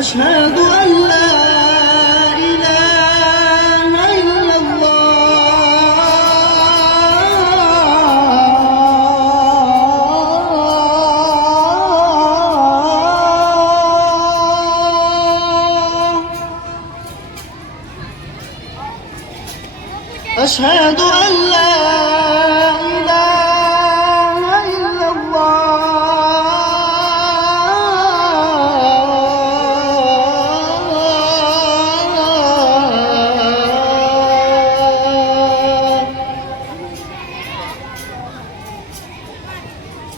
أشهد أن لا إله إلا الله أشهد أن لا إله إلا الله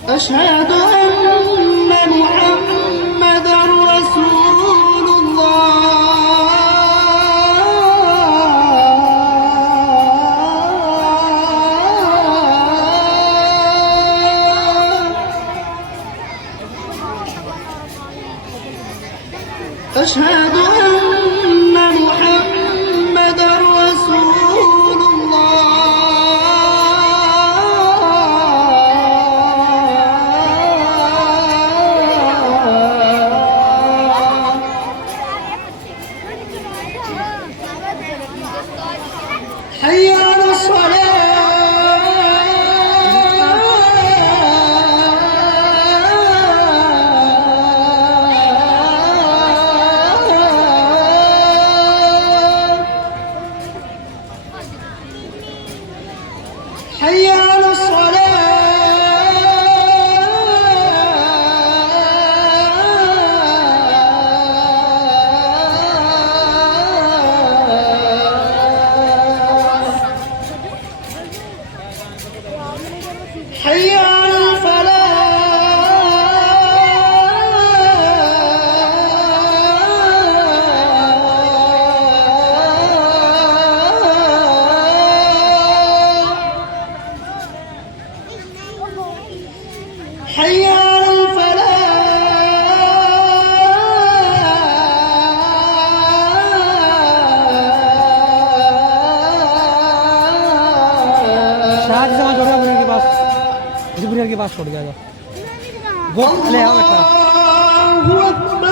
أشهد أن محمدًا رسول الله أشهد أن محمدًا رسول حي على الصلاة حي على حي على الفلاح حي على बुढ़िया के पास छोड़ जाएगा वो ले आओ बेटा।